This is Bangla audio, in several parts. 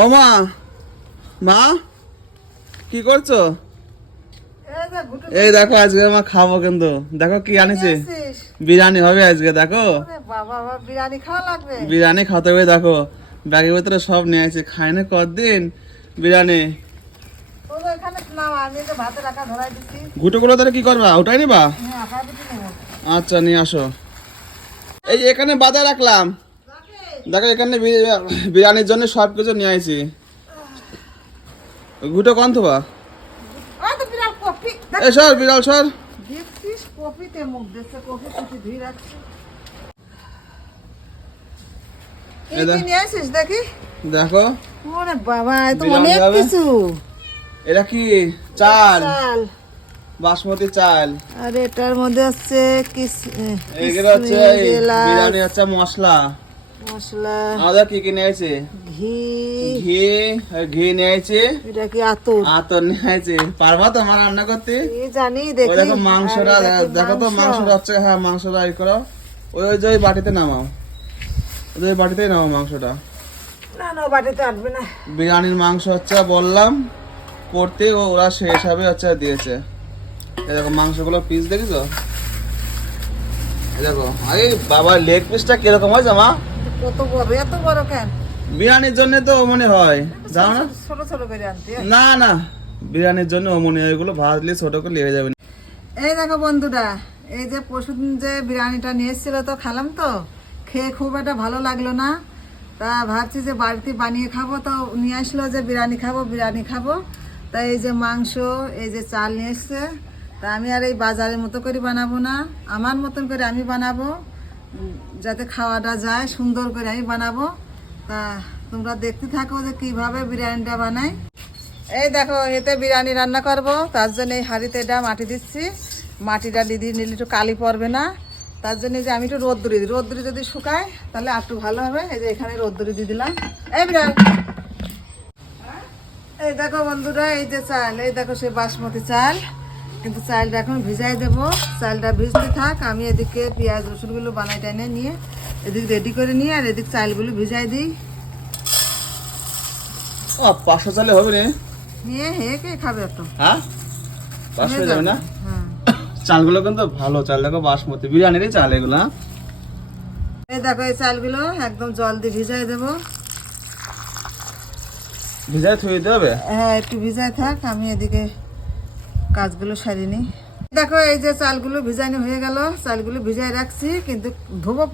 ও মা, মা কি করছো? এই দেখো আজকে মা খাবো, কিন্তু দেখো কি আনিছে, বিরিয়ানি হবে আজকে। দেখো বিরিয়ানি খাওয়া লাগবে, বিরিয়ানি খাতে হবে। দেখো ব্যাগের ভিতরে সব নিয়ে আসছে, খাই না কতদিন বিরিয়ানি। ঘুটো গুলো তাহলে কি করবা, ওটাই নিবা? আচ্ছা নিয়ে আসো। এই যে এখানে বাজার রাখলাম, দেখো এখানে বিরিয়ানির জন্য সব কিছু নিয়ে আসছি। ঘুটো কন থবা, এই সর বিড়াল সর। দেখি দেখো বাবা, তো অনেক কিছু। এটা কি চাল? বাসমতি চাল। আর এটার মধ্যে হচ্ছে এগুলো হচ্ছে বিরিয়ানি হচ্ছে মশলা মশলা। আমাদের কি কি নিয়েছে? ঘি ঘি ঘি নিয়েছে। এটা কি আতর? আতর নিয়েছে। পারবা তো আমার রান্না করতে? জানি, দেখি। দেখো মাংসটা, দেখো তো মাংসটা হচ্ছে। হ্যাঁ মাংসটা ই করো, ওই যে বাটিতে নামাও, ওই বাটিতেই নামাও মাংসটা। না না, বাটিতে আনবে না। বিরিয়ানির মাংস হচ্ছে বললাম করতে, ওরা সে হিসাবে হচ্ছে দিয়েছে। এই দেখো মাংসগুলো পিস দেখেছো? এই দেখো, আরে বাবা লেগ পিসটা কিরকম হয়েছে মা? কত বড়, এত বড় কেন? বিরিয়ানির জন্য তো মনে হয়, জানো না? ছোট ছোট করে আনতে। না না, বিরিয়ানির জন্য মনে হয় এগুলো ভাজলে ছোট করে লেগে যাবে। এই দেখো বন্ধুরা, এই যে পরশুদিন যে বিরিয়ানিটা নিয়ে এসেছিল, তো খেলাম, তো খেয়ে খুব একটা ভালো লাগলো না। তা ভাবছি যে বাড়িতে বানিয়ে খাবো, তো নিয়ে আসলো যে বিরিয়ানি খাবো। তা এই যে মাংস, এই যে চাল নিয়ে এসছে। তা আমি আর এই বাজারের মতো করে বানাবো না, আমার মতন করে আমি বানাবো, যাতে খাওয়াটা যায় সুন্দর করে আমি বানাবো। তা তোমরা দেখতে থাকো যে কিভাবে বিরিয়ানিটা বানাই। এই দেখো, এতে বিরিয়ানি রান্না করব, তার জন্য এই হাঁড়িতে এটা মাটি দিচ্ছি। মাটিটা দিদি নিলে একটু কালি পড়বে না, তার জন্য যে আমি একটু রোদ্দুরি দিই। রোদ্দুরি যদি শুকায় তাহলে আর একটু ভালো হবে। এই যে এখানে রোদ্দুরি দিয়ে দিলাম। এই বিড়াল, এই দেখো বন্ধুরা, এই যে চাল, এই দেখো সে বাসমতি চাল, কিন্তু চালটা এখন ভিজাই দেবো। চালটা ভিজতে থাক, আমি এদিকে পেঁয়াজ রসুনগুলো বানাই টাইনে নিয়ে এদিকে রেডি করে নিয়ে, আর এদিকে চালগুলো ভিজাই দিই। 500 চালে হবে না? নিয়ে কে খাবে এত? হ্যাঁ 500 হয়ে যাবে না? হ্যাঁ, চালগুলো কিন্তু ভালো চাল, দেখো বাসমতি বিরিয়ানিরই চাল এগুলো। এই দেখো এই চালগুলো একদম জল দিয়ে ভিজাই দেবো। ভিজায় থুয়ে দিতে হবে? হ্যাঁ, একটু ভিজাই থাক, আমি এদিকে কাজগুলো সারি নি। দেখো এই যে চালগুলো ভিজানো হয়ে গেল, চালগুলো ভিজাই রাখছি, কিন্তু ধোবো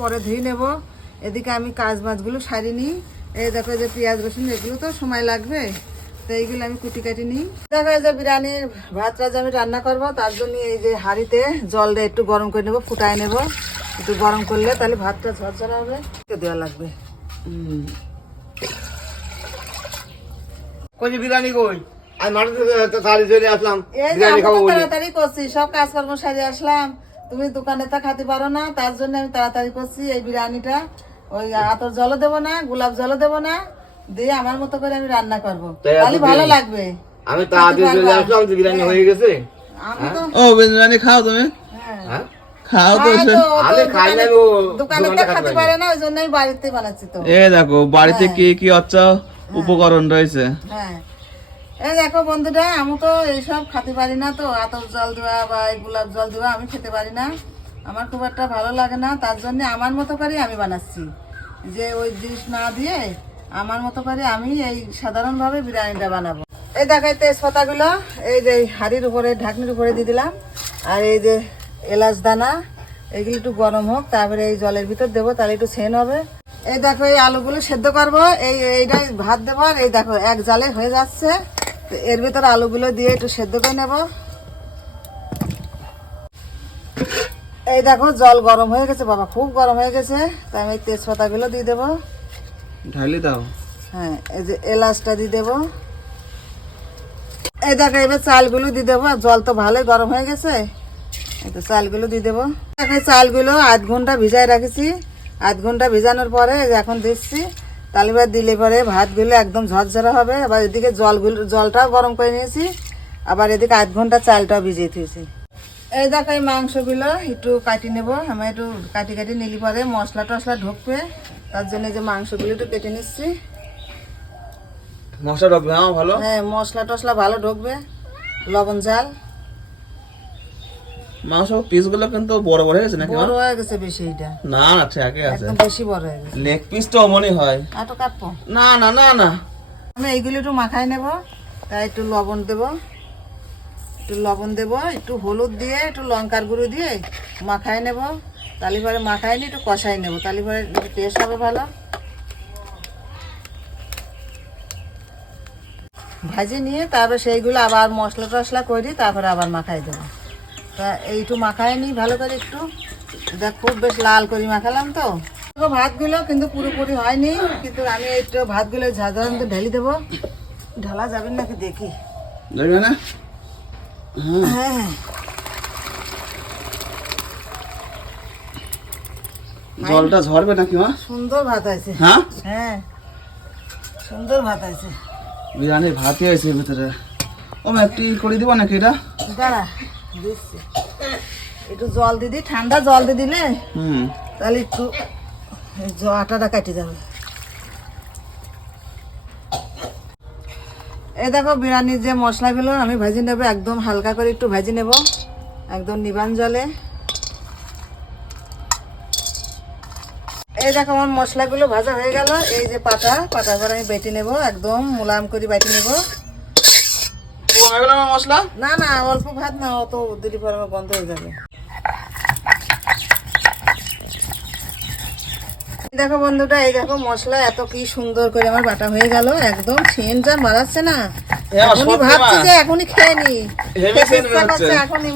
পরে ধুয়ে নেব। এদিকে আমি কাজ বাজগুলো সারি নি। এই দেখো এই যে পেঁয়াজ রসুন, এগুলো তো সময় লাগবে, তো এইগুলো আমি কুটি কাটি নিই। দেখো এই যে বিরিয়ানির ভাতটা যে আমি রান্না করবো, তার জন্য এই যে হাঁড়িতে জলটা একটু গরম করে নেবো, ফুটাই নেব। একটু গরম করলে তাহলে ভাতটা ঝরঝরা হবে, দেওয়া লাগবে। কই বিরিয়ানি কই? আমি মাঠে থেকে তাড়াতাড়ি চলে আসলাম, এই যে বিরিয়ানি আমি খাবো তো বলে। তাড়াতাড়ি করছি, সব কাজকর্ম সারিয়ে আসলাম। তুমি দোকানে তো খেতে পারো না, তার জন্য আমি তাড়াতাড়ি করছি। এই বিরিয়ানিটা ওই আতর জলও দেবো না, গোলাপ জলও দেবো না, দিয়ে আমার মতো করে আমি রান্না করবো, তাহলে ভালো লাগবে। আমি তাড়াতাড়ি চলে আসলাম, যে বিরিয়ানি হয়ে গেছে। আমি তো ও বিরিয়ানি খাও তুমি? হ্যাঁ খাও তো। খাই তো, আমি খাই না, দোকানে তো খেতে পারে না, ওই জন্য আমি বাড়িতে বানাচ্ছি। তো এই দেখো বাড়িতে কি কি হচ্ছে উপকরণ রয়েছে। হ্যাঁ, এই দেখো বন্ধুরা, আমি তো এইসব খেতে পারি না, তো আতর জল দেওয়া বা এই গোলাপ জল দেওয়া আমি খেতে পারি না, আমার খুব একটা ভালো লাগে না। তার জন্য আমার মতো করে আমি বানাচ্ছি, যে ওই জিনিস না দিয়ে আমার মতো করে আমি এই সাধারণভাবে বিরিয়ানিটা বানাবো। এই দেখো এই তেজপাতাগুলো এই যে হাঁড়ির উপরে, ঢাকনির উপরে দিয়ে দিলাম। আর এই যে এলাচ দানা, এগুলো একটু গরম হোক, তারপরে এই জলের ভিতর দেবো, তাহলে একটু সেন হবে। এই দেখো এই আলুগুলো সেদ্ধ করবো, এইটাই ভাত দেবো। আর এই দেখো এক জালে হয়ে যাচ্ছে, তো এর ভিতরে আলুগুলো দিয়ে একটু সেদ্ধ করে নেব। এই দেখো জল গরম হয়ে গেছে বাবা, খুব গরম হয়ে গেছে, তাই আমি তেজপাতাগুলো দিয়ে দেবো। ঢালি দাও। হ্যাঁ, এই যে এলাচটা দিয়ে দেবো। এই দেখো এবার চালগুলো দিয়ে দেবো, জল তো ভালোই গরম হয়ে গেছে, এই তো চালগুলো দিয়ে দেবো। দেখো চালগুলো 8 ঘন্টা ভিজায় রাখেছি, 8 ঘন্টা ভিজানোর পরে এখন দিচ্ছি, তাহলে এবার দিলে পরে ভাতগুলো একদম ঝরঝরা হবে। আবার এদিকে জলটাও গরম করে নিয়েছি, আবার এদিকে 8 ঘন্টা চালটাও ভিজিয়ে দিয়েছি। এই দেখো এই মাংসগুলো একটু কাটি নেব, আমি একটু কাটি কাটি নিলি পরে মশলা টশলা ঢুকবে, তার জন্য এই যে মাংসগুলো একটু কেটে নিচ্ছি। মশলা ঢুকবে হ্যাঁ ভালো। হ্যাঁ মশলা টশলা ভালো ঢুকবে, লবণ ঝাল। মাংস পিসগুলো কিন্তু বড় বড় হয়ে গেছে নাকি? বড় হয়ে গেছে বেশি, এটা না না ঠিকই আছে, একদম বেশি বড় হয়ে গেছে। লেগ পিস তো অমনই হয়। আটো কাটবো না না না না, আমি এইগুলো একটু মাখাই নেব, তাই একটু লবণ দেব, একটু লবণ দেব, একটু হলুদ দিয়ে একটু লঙ্কার গুঁড়ো দিয়ে মাখাই নেব। তালি পরে মাখাই নিয়ে একটু কষাই নেব, তালি পরে টেস্ট হবে ভালো। ভাজি নিয়ে তারপর সেইগুলো আবার মশলা টশলা করে তারপরে আবার মাখাই দেবো। তা এইটু মাখাই নিই ভালো করে একটু, দেখ খুব বেশ লাল করে মাখালাম তো। ভাতগুলো কিন্তু পুরোপুরি হয়নি, কিন্তু আমি একটু ভাতগুলো সাধারণত ঢেলে দেবো। ঢালা যাবে নাকি দেখি। দেখবে না? হ্যাঁ হ্যাঁ জলটা ঝরবে নাকি মা? সুন্দর ভাত আছে। হ্যাঁ হ্যাঁ সুন্দর ভাত আছে। বিরিয়ানির ভাতই আছে এর ভিতরে। ও মা একটু করে দিব নাকি এটা? দাঁড়া দিচ্ছি, একটু জল দিদি, ঠান্ডা জল দিয়ে দিলে তাহলে একটু আটাটা কাটি যাবে। এই দেখো বিরিয়ানির যে মশলাগুলো আমি ভেজে নেবো, একদম হালকা করে একটু ভেজে নেব, একদম নিবান জলে। এই দেখো আমার মশলাগুলো ভাজা হয়ে গেল। এই যে পাটা করে আমি বেটে নেব, একদম মোলায়েম করে বেটে নেব। মশলা না না অল্প ভাত না, অত দুটি পর আমার বন্ধ হয়ে যাবে। দেখো বন্ধুটা, এই দেখো মশলা এত কি সুন্দর করে আমার বাটা হয়ে গেল, একদম সেন্টটা মারাচ্ছে না। এখনই ভাবছি যে এখনই খেয়ে নি, এখনই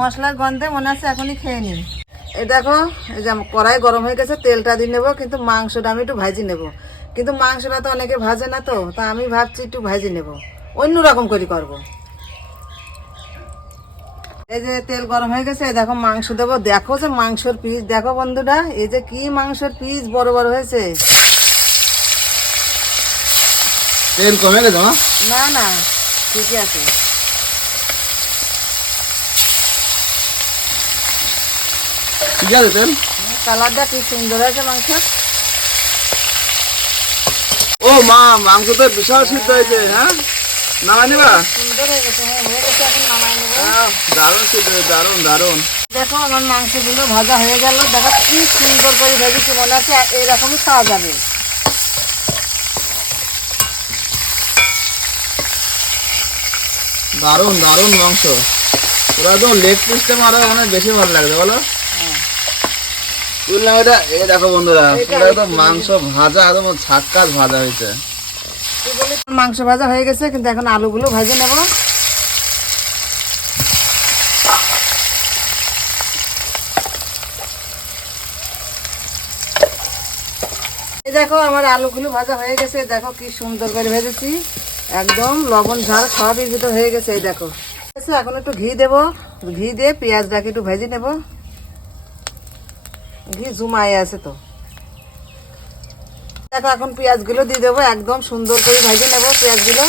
মশলার গন্ধে মনে হচ্ছে এখনই খেয়ে নি। এই দেখো এই যে কড়াই গরম হয়ে গেছে, তেলটা দিয়ে নেবো, কিন্তু মাংসটা আমি একটু ভাজি নেব। কিন্তু মাংসটা তো অনেকে ভাজে না, তো তা আমি ভাবছি একটু ভাজি নেব, অন্যরকম করে করবো। এই যে তেল গরম হয়ে গেছে, এই দেখো মাংস দেবো। দেখো যে মাংসর পিস দেখো বন্ধুরা, এই যে কি মাংসের পিস বড় বড় হয়েছে। তেল কমে গেছে না? না না ঠিকই আছে। ঠিক আছে তেল। কালারটা কি সুন্দর হয়েছে মাংস। ও মা মাংস তো বিশাল সিদ্ধ হয়েছে। হ্যাঁ নামাই নিবা? সুন্দর হয়ে গেছে, হ্যাঁ হয়ে গেছে, এখন নামাই নেবো। দারুণ সিদ্ধ হয়েছে, দারুণ দারুণ। দেখো আমার মাংসগুলো ভাজা হয়ে গেল, দেখো কি সুন্দর করে ভেজেছি, মনে হচ্ছে এরকমই খাওয়া যাবে। দারুণ দারুণ মাংস। ওরা তো লেগ পিসটা আরো অনেক বেশি ভালো লাগবে বলো। বুঝলাম এটা। এই দেখো বন্ধুরা, পুরো তো মাংস ভাজা, একদম ছাক্কাস ভাজা হয়েছে। মাংস ভাজা হয়ে গেছে, কিন্তু এখন আলুগুলো ভেজে নেব। এই দেখো আমার আলুগুলো ভাজা হয়ে গেছে, দেখো কি সুন্দর করে ভেজেছি, একদম লবণ ঝাল সবই ভিতর হয়ে গেছে। এই দেখো এখন একটু ঘি দেব, ঘি দিয়ে পেঁয়াজটাকে একটু ভেজে নেব। ঘি জুমাই আছে তো। দেখো এখন পেঁয়াজগুলো দিয়ে দেবো, একদম সুন্দর করে ভেজে নেব পেঁয়াজগুলো।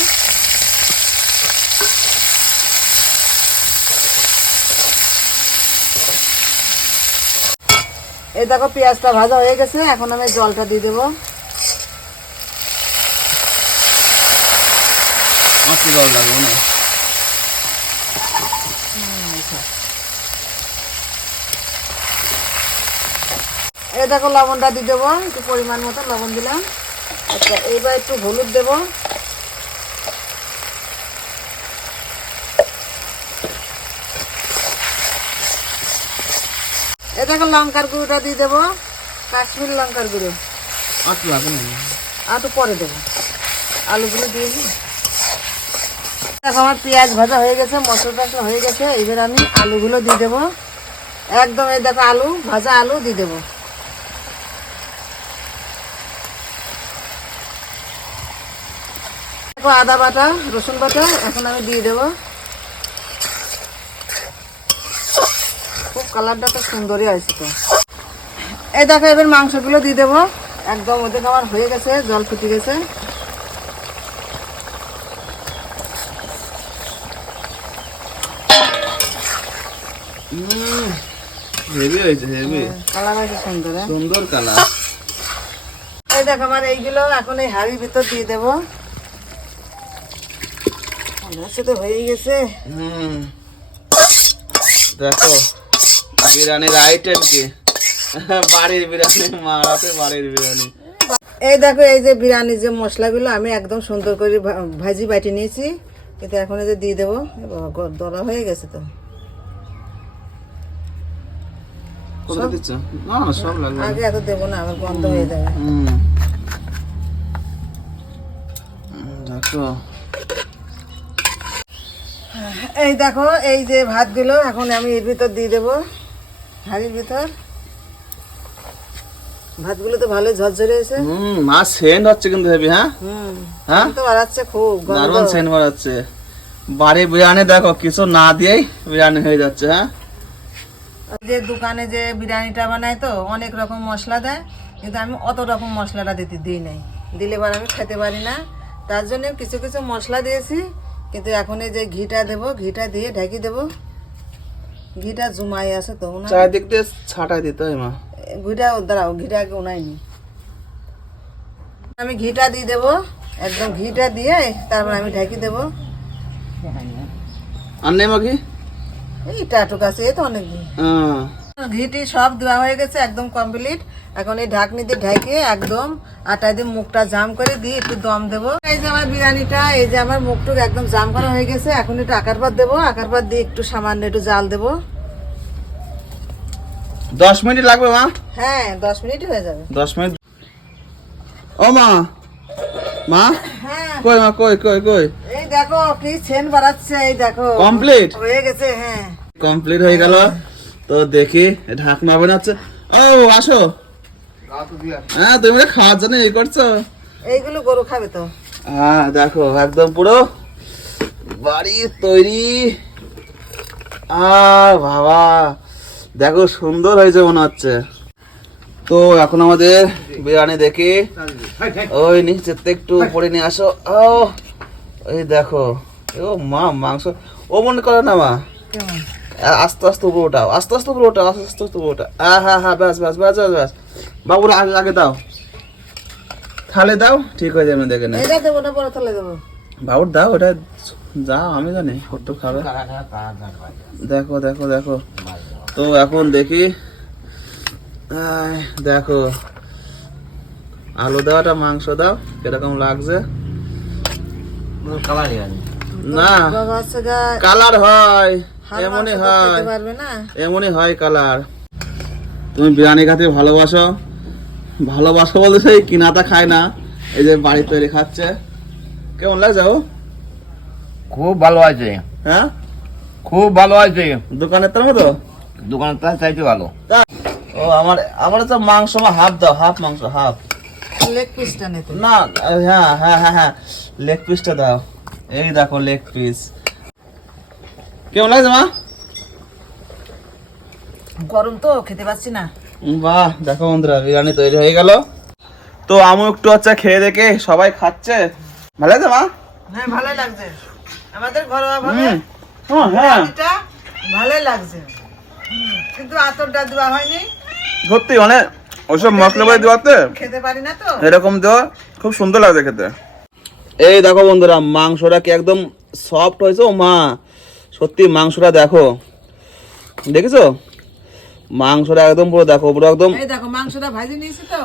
এই দেখো পেঁয়াজটা ভাজা হয়ে গেছে, এখন আমি জলটা দিয়ে দেবো। জল লাগবে না। এই দেখো লবণটা দিয়ে দেবো, একটু পরিমাণ মতো লবণ দিলাম। আচ্ছা এইবার একটু হলুদ দেব। এই দেখো লঙ্কার গুঁড়োটা দিয়ে দেবো, কাশ্মীরি লঙ্কার গুঁড়ো। একটু পরে দেবো, আলুগুলো দিয়ে নি। দেখো আমার পেঁয়াজ ভাজা হয়ে গেছে, মশলা টশলা হয়ে গেছে, এবার আমি আলুগুলো দিয়ে দেবো একদম। এই দেখো আলু ভাজা, আলু দিয়ে দেবো। দেখো আদা বাটা, রসুন বাটা এখন আমি দিয়ে দেবো। খুব কালারটা তো সুন্দরই হয়েছে তো। এই দেখো এবার মাংসগুলো দিয়ে দেবো, একদম ওদের আমার হয়ে গেছে, জল ফুটে গেছে। হেভি হয়েছে, হেভি কালার হয়েছে সুন্দর, সুন্দর কালার। এই দেখো আমার এইগুলো এখন এই হাঁড়ির ভিতর দিয়ে দেবো। সে তো হয়ে গেছে। দেখো বিরিয়ানির আইটেম কি, বাড়ির বিরিয়ানি, মারাতে বাড়ির বিরিয়ানি। এই দেখো এই যে বিরিয়ানির যে মশলাগুলো আমি একদম সুন্দর করে ভাজি বাটি নিয়েছি, কিন্তু এখন এই যে দিয়ে দেবো। দলা হয়ে গেছে তো, কোথায় দিচ্ছ? না না, সব লাগবে। আগে এত দেবো না, আবার বন্ধ হয়ে যাবে। দেখো এই দেখো এই যে ভাতগুলো এখন আমি এর ভিতর দিয়ে দেবো, হাঁড়ির ভিতর। ভাতগুলো তো ভালো ঝরঝরে হয়েছে। মাছ সেন্ট হচ্ছে কিন্তু হেভি। হ্যাঁ হ্যাঁ, তো বাড়াচ্ছে খুব দারুণ সেন্ট বাড়াচ্ছে। বাড়ি বিরিয়ানি দেখো কিছু না দিয়েই বিরিয়ানি হয়ে যাচ্ছে। হ্যাঁ, যে দোকানে যে বিরিয়ানিটা বানায় তো অনেক রকম মশলা দেয়, কিন্তু আমি অত রকম মশলাটা দিই নাই, দিলে পর আমি খেতে পারি না। তার জন্য কিছু কিছু মশলা দিয়েছি, কিন্তু এখন এই যে ঘিটা দেবো, ঘিটা দিয়ে ঢেকে দেবো। ঘিটা জুমাই আছে তো না, চারিদিক দিয়ে ছাটাই দিতে হয় মা। ঘিটা দাঁড়াও, ঘিটা আগে উনাইনি। আমি ঘিটা দিয়ে দেবো, একদম ঘিটা দিয়ে তারপর আমি ঢেকে দেবো। আর নেই মাখি? এই টাটুক আছে, এই তো অনেক ঘি। ঘিটি সব দেওয়া হয়ে গেছে, একদম কমপ্লিট। এখন এই ঢাকনি দিয়ে ঢেকে একদম আটা দিয়ে মুখটা জাম করে দিয়ে একটু দম দেবো। এই যে আমার বিরিয়ানিটা, এই যে আমার মুখটুক একদম জাম করা হয়ে গেছে। এখন একটু আকার পাত দেবো, আকার পাত দিয়ে একটু সামান্য একটু জাল দেবো। 10 মিনিট লাগবে মা? হ্যাঁ 10 মিনিট হয়ে যাবে। 10 মিনিট। ও মা, মা হ্যাঁ কই মা, কই কই কই? এই দেখো কি সেন বাড়াচ্ছে, এই দেখো কমপ্লিট হয়ে গেছে। হ্যাঁ কমপ্লিট হয়ে গেল। তো দেখি ঢাকনা বানাচ্ছে। ও আসো। হ্যাঁ, তুমি মানে খাওয়ার জন্য এই করছো? এইগুলো গরু খাবে তো। হ্যাঁ দেখো একদম পুরো বাড়ি তৈরি। আর বাবা দেখো সুন্দর হয়েছে মনে হচ্ছে। তো এখন আমাদের বিরিয়ানি দেখি, ওই নিচের থেকে একটু উপরে নিয়ে আসো। ও এই দেখো, ও মা মাংস ও মনে করে না মা। কেমন? আস্তে আস্তে উপরে ওঠাও, আস্তে আস্তে উপরে ওঠাও, আস্তে আস্তে উপরে ওঠা। হ্যাঁ হ্যাঁ, ব্যাস ব্যাস ব্যাস ব্যাস ব্যাস। বাবুরা আগে আগে দাও, থালে দাও, ঠিক হয়ে যাবে। দেখে নে এটা দেবো না, বড় থালে দেবো। বাবুর দাও, ওটা যাও, আমি জানি কত খাবে। দেখো দেখো দেখো। তো এখন দেখি, দেখো আলু দেওয়াটা, মাংস দাও, কিরকম লাগছে। না বাবা হচ্ছে গা কালার হয়, হাড় এমনই মাংস তো হয়, খেতে পারবে না। এমনই হয় কালার। তুমি বিরিয়ানি খেতে ভালোবাসো, ভালোবাসো বলতে সেই কিনাটা খায় না, এই যে বাড়ি তৈরি খাচ্ছে। কেমন লাগছে ও? খুব ভালো আছে, হ্যাঁ খুব ভালো আছে, দোকানের তার মতো। দোকানের তার চাইতে ভালো। ও আমার আমার তো মাংস হাফ দাও, হাফ মাংস হাফ। লেগ পিসটা নিতে। না হ্যাঁ হ্যাঁ হ্যাঁ হ্যাঁ, লেগ পিসটা দাও। এই দেখো লেগ পিস। কেমন লাগছে মা? গরম তো খেতে পাচ্ছি না। বাহ, দেখো বন্ধুরা বিরিয়ানি তৈরি হয়ে গেল। তো আমি একটু খেয়ে দেখে, সবাই খাচ্ছে। ভালো লাগছে মা? হ্যাঁ ভালোই লাগছে, আমাদের ঘরোয়া ভাবে হ্যাঁ এটা ভালোই লাগছে। কিন্তু আতরটা দেওয়া হয়নি, সত্যি মানে ওইসব মশলা করে দেওয়াতে খেতে পারি না তো। এরকম দেওয়া খুব সুন্দর লাগছে খেতে। এই দেখো বন্ধুরা মাংসটা কি একদম সফট হয়েছে। ও মা সত্যি মাংসটা দেখো, দেখেছো মাংসটা একদম পুরো দেখো, পুরো একদম। এই দেখো মাংসটা ভাজি নিয়েছি তো,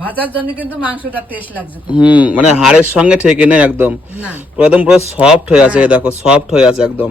ভাজার জন্য কিন্তু মাংসটা টেস্ট লাগছে খুব। মানে হাড়ের সঙ্গে ঠেকে নেই একদম, না পুরো একদম পুরো সফট হয়ে আছে। এই দেখো সফট হয়ে আছে একদম।